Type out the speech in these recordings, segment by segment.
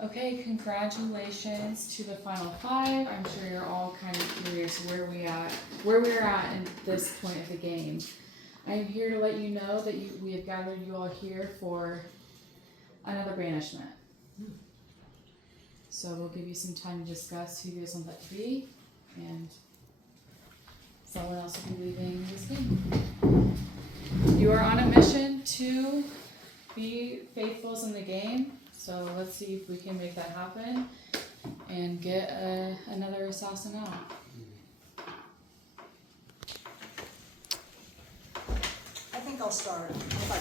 Okay, congratulations to the final five. I'm sure you're all kind of curious where we're at in this point of the game. I am here to let you know that we have gathered you all here for another banishment. So we'll give you some time to discuss who you guys want that to be, and someone else will be leaving this game. You are on a mission to be faithfuls in the game. So let's see if we can make that happen and get another assassin out. I think I'll start, if I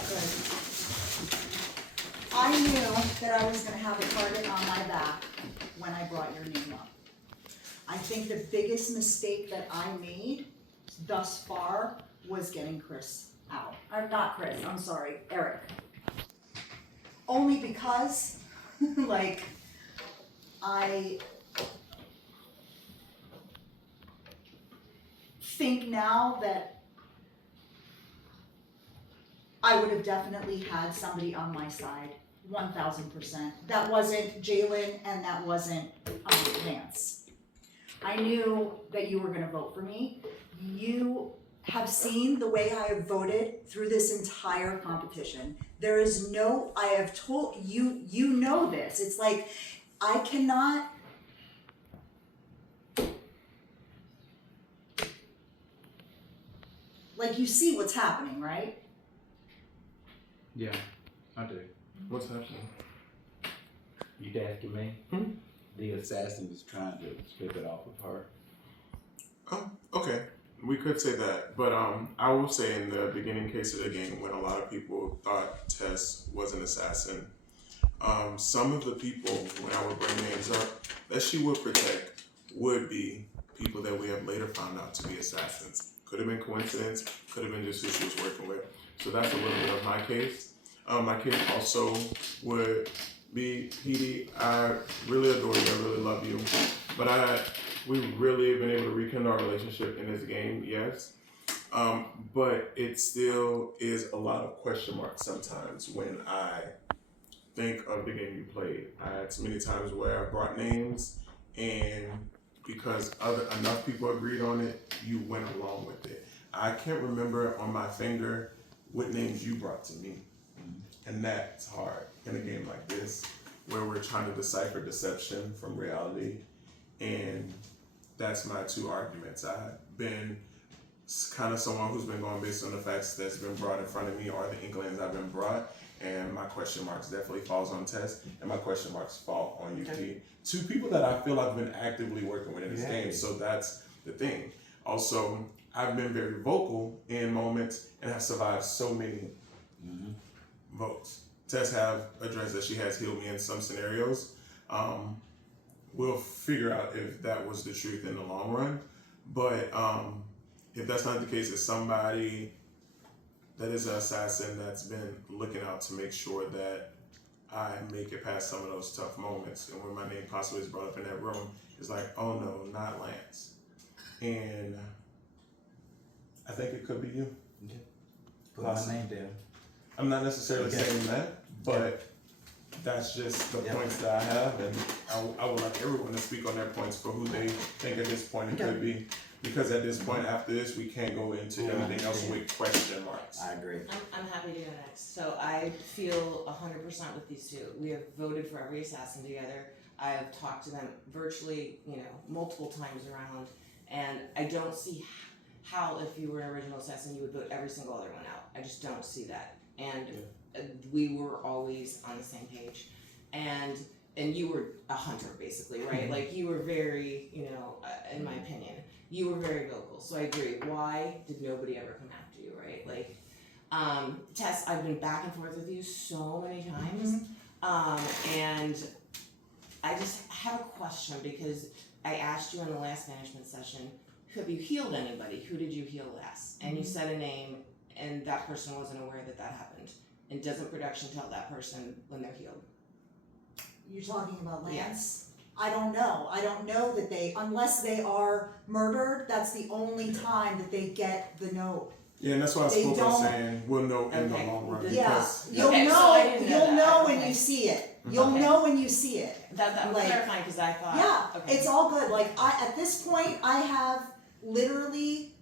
could. I knew that I was going to have a target on my back when I brought your name up. I think the biggest mistake that I made thus far was getting Chris out. Not Chris, I'm sorry, Eric. Only because, like, I think now that I would have definitely had somebody on my side, 1000%. That wasn't Jalen and that wasn't Vance. I knew that you were going to vote for me. You have seen the way I have voted through this entire competition. There is no, I have told you, you know this. It's like, I cannot, like, you see what's happening, right? Yeah, I do. What's happening? You asking me? The assassin is trying to flip it off of her. Oh, okay. We could say that, but I will say in the beginning case of the game, when a lot of people thought Tess was an assassin, some of the people, when I would bring names up, that she would protect would be people that we have later found out to be assassins. Could have been coincidence, could have been just who she was working with. So that's a little bit of my case. My case also would be Petey. I really adore you, I really love you, but we really have been able to rekindle our relationship in this game, yes. But it still is a lot of question marks sometimes when I think of the game you played. I had so many times where I brought names, and because enough people agreed on it, you went along with it. I can't remember on my finger what names you brought to me. And that's hard in a game like this, where we're trying to decipher deception from reality. And that's my two arguments. I've been kind of someone who's been going based on the facts that's been brought in front of me or the inklings I've been brought. And my question marks definitely falls on Tess, and my question marks fall on UP. Two people that I feel I've been actively working with in this game, so that's the thing. Also, I've been very vocal in moments and have survived so many votes. Tess have addressed that she has healed me in some scenarios. We'll figure out if that was the truth in the long run. But if that's not the case, it's somebody that is an assassin that's been looking out to make sure that I make it past some of those tough moments. And when my name possibly is brought up in that room, it's like, oh no, not Lance. And I think it could be you. Okay. Put my name down. I'm not necessarily saying that, but that's just the points that I have, and I would like everyone to speak on their points for who they think at this point it could be. Because at this point, after this, we can't go into anything else with question marks. I agree. I'm happy to go next. So I feel 100% with these two. We have voted for every assassin together. I have talked to them virtually, multiple times around, and I don't see how, if you were an original assassin, you would vote every single other one out. I just don't see that. And we were always on the same page. And you were a hunter, basically, right? Like, you were very, in my opinion, you were very vocal. So I agree. Why did nobody ever come after you, right? Like, Tess, I've been back and forth with you so many times. And I just have a question, because I asked you in the last management session, have you healed anybody? Who did you heal last? And you said a name, and that person wasn't aware that happened. And doesn't production tell that person when they're healed? You're talking about Lance? Yes. I don't know. I don't know that unless they are murdered, that's the only time that they get the note. Yeah, and that's why I They spoke on don't- saying we'll know in the Okay. long run. Yeah, Because, you'll Okay, so know, I didn't know you'll that. know when Okay. you see it. You'll Okay. know when you see it. That was Like- clarifying, cause I thought, Yeah, okay. it's all good. Like at this point, I have literally,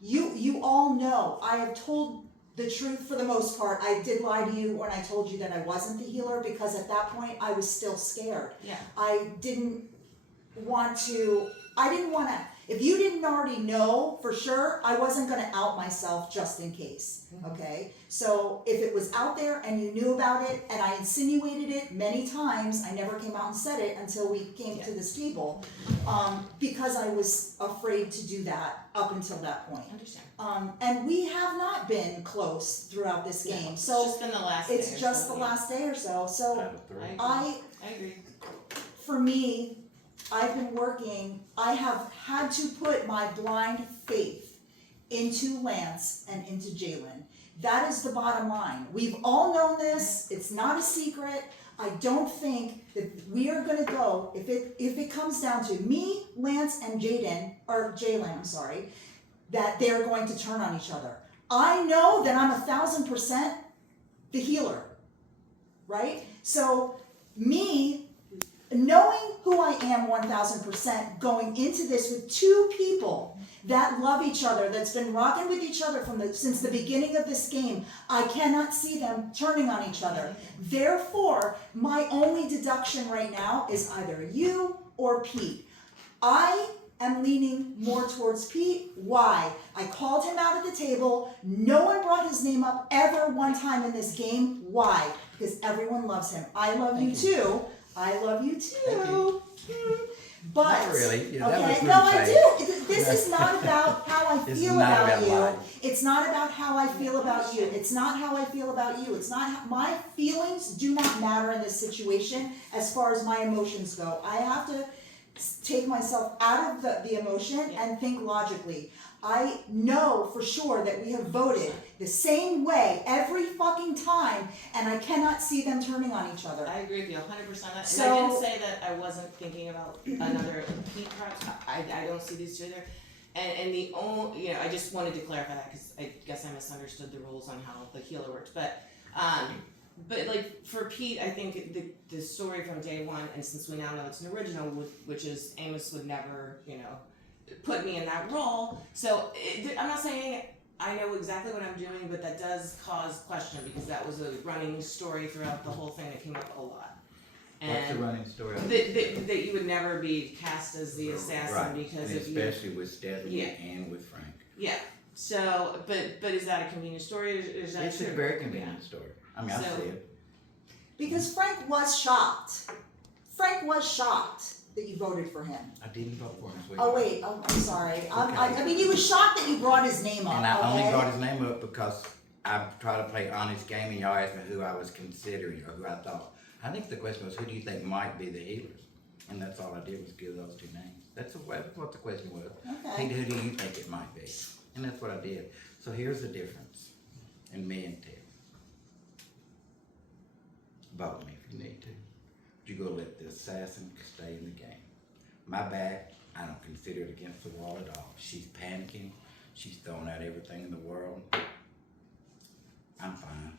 you all know, I have told the truth for the most part. I did lie to you when I told you that I wasn't the healer, because at that point I was still scared. Yeah, I didn't want to, if you didn't already know for sure, I wasn't gonna out myself just in case, okay? So if it was out there and you knew about it, and I insinuated it many times, I never came out and said it until we came to this table, because I was afraid to do that up until that point. understand. And we have not been close throughout this game, It's so just been the last day or it's just so, the yeah. last day or so, so Out of three. I agree. for me, I've been working, I have had to put my blind faith into Lance and into Jalen. That is the bottom line. We've all known this, it's not a secret. I don't think that we are gonna go, if it comes down to me, Lance, and Jalen, I'm sorry, that they're going to turn on each other. I know that I'm 1,000% the healer, right? So me, knowing who I am 1,000%, going into this with two people that love each other, that's been rocking with each other since the beginning of this game, I cannot see them turning on each other. Therefore, my only deduction right now is either you or Pete. I am leaning more towards Pete. Why? I called him out at the table. No one brought his name up ever one time in this game. Why? Because everyone loves him. I love you too. I love you too. But Not really. Yeah, that was okay, good no, I saying. do. This is not about how I This is feel not about about you. life. It's not about how I feel about you. It's not how I feel about you. It's not how, my feelings do not matter in this situation as far as my emotions go. I have to take myself out of the emotion and think logically. I know for sure that we have voted the same way every fucking time, and I cannot see them turning on each other. I agree with you 100%. And So- I didn't say that I wasn't thinking about another Pete perhaps. I don't see these two either. And the only, I just wanted to clarify that because I guess I misunderstood the rules on how the healer works. But like for Pete, I think the story from day one, and since we now know it's an original, which is Amos would never, put me in that role. So I'm not saying I know exactly what I'm doing, but that does cause question because that was a running story throughout the whole thing that came up a lot. What's the And running story? that you would never be cast as the assassin Right, because and if you. especially with Stephanie Yeah. and with Frank. Yeah. So, but is that a convenient story? Or is that It's true? a very convenient story. I mean, I So- see it. Because Frank was shocked. Frank was shocked that you voted for him. I didn't vote for him. Oh wait, I'm sorry. Okay. I mean, he was shocked that you brought his name up. And I only okay? brought his name up because I tried to play honest game, and y'all asked me who I was considering or who I thought. I think the question was, who do you think might be the healers? And that's all I did was give those two names. That's what the question was. Okay. Hey, who do you think it might be? And that's what I did. So here's the difference in me and Ted. Vote me if you need to. But you go let the assassin stay in the game. My back, I don't consider it against the wall at all. She's panicking. She's throwing out everything in the world. I'm fine.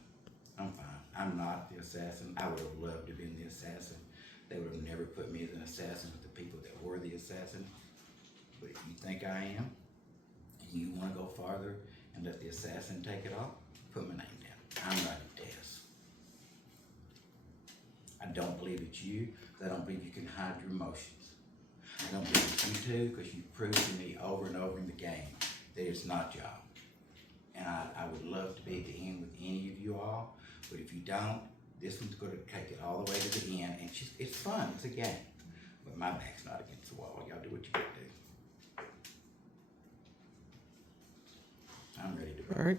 I'm fine. I'm not the assassin. I would have loved to have been the assassin. They would have never put me as an assassin with the people that were the assassin. But if you think I am, and you want to go farther and let the assassin take it off, put my name down. I'm writing deaths. I don't believe it's you. I don't believe you can hide your emotions. I don't believe it's you two because you've proven to me over and over in the game that it's not y'all. And I would love to be at the end with any of you all, but if you don't, this one's going to take it all the way to the end, and it's fun, it's a game. But my back's not against the wall. Y'all do what you got to do. I'm ready to vote.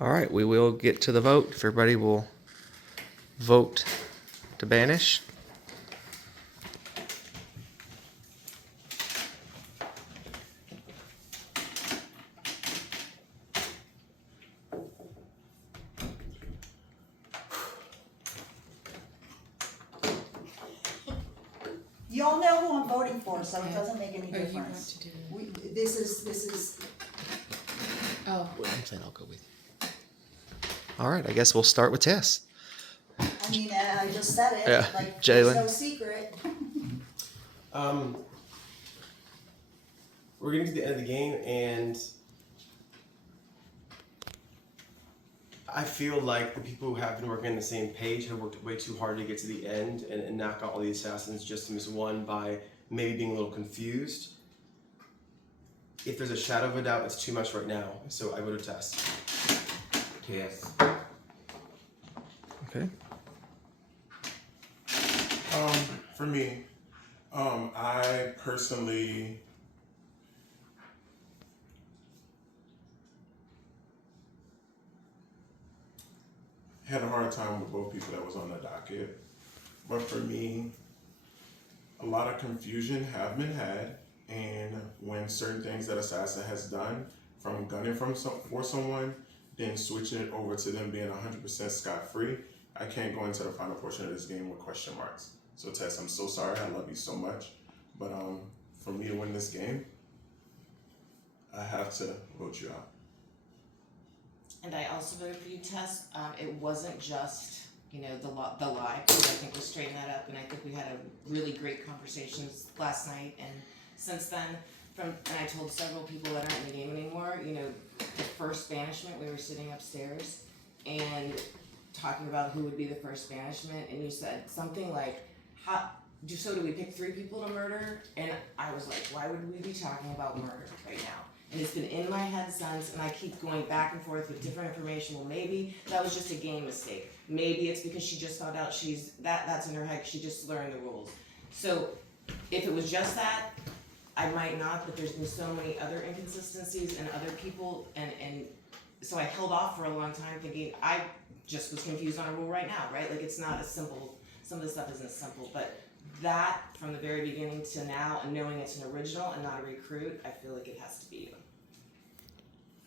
All right, we will get to the vote. If everybody will vote to banish. Y'all know who I'm voting for, so it Okay. doesn't make any Oh, you want difference. to do This is Oh, I'm saying I'll go with you. All right, I guess we'll start with Tess. I mean, I just said it, Yeah, like, Jalen. there's no secret. We're getting to the end of the game, and I feel like the people who have been working on the same page have worked way too hard to get to the end and knock out all the assassins just to miss one by maybe being a little confused. If there's a shadow of a doubt, it's too much right now, so I vote Tess. Tess. Okay. For me, I personally had a hard time with both people that was on the docket. But for me, a lot of confusion have been had, and when certain things that Assassin has done, from gunning for someone, then switching it over to them being 100% scot-free, I can't go into the final portion of this game with question marks. So Tess, I'm so sorry, I love you so much, but for me to win this game, I have to vote you out. And I also voted for you, Tess. It wasn't just, the lie, because I think we straightened that up, and I think we had a really great conversations last night, and since then, and I told several people that aren't in the game anymore, the first banishment, we were sitting upstairs, and talking about who would be the first banishment, and you said something like, do we pick 3 people to murder? And I was like, why would we be talking about murder right now? And it's been in my head since, and I keep going back and forth with different information. Well, maybe that was just a game mistake. Maybe it's because she just found out that's in her head, she just learned the rules. So if it was just that, I might not, but there's been so many other inconsistencies and other people, and so I held off for a long time thinking, I just was confused on a rule right now, right? Like, it's not as simple, some of this stuff isn't as simple, but that, from the very beginning to now, and knowing it's an original and not a recruit, I feel like it has to be you.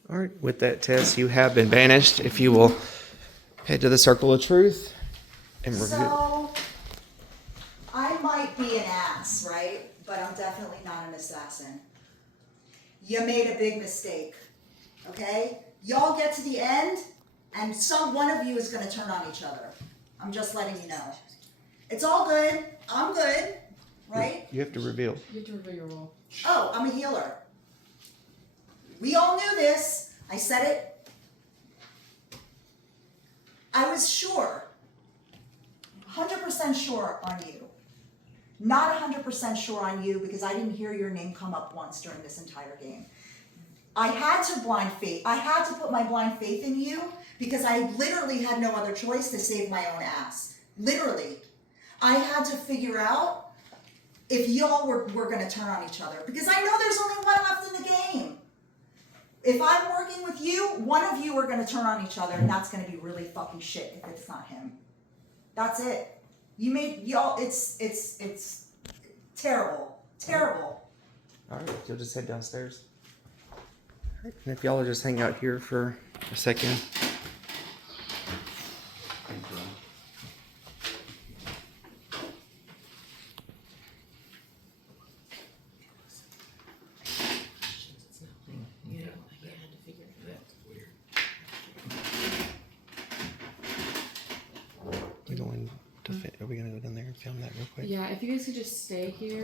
All right, with that, Tess, you have been banished. If you will head to the Circle of Truth and review. So, I might be an ass, right? But I'm definitely not an assassin. You made a big mistake, okay? Y'all get to the end, and one of you is gonna turn on each other. I'm just letting you know. It's all good. I'm good, right? You have to reveal. you have to reveal your role. Oh, I'm a healer. We all knew this. I said it. I was sure, 100% sure on you. Not 100% sure on you because I didn't hear your name come up once during this entire game. I had to put my blind faith in you because I literally had no other choice to save my own ass. Literally. I had to figure out if y'all were gonna turn on each other because I know there's only one left in the game. If I'm working with you, one of you are gonna turn on each other and that's gonna be really fucking shit if it's not him. That's it. You made y'all, it's terrible. Terrible. All right, you'll just head downstairs. All right, and if y'all will just hang out here for a second. Are we going to? Are we gonna go down there and film that real quick? Yeah, if you guys could just stay here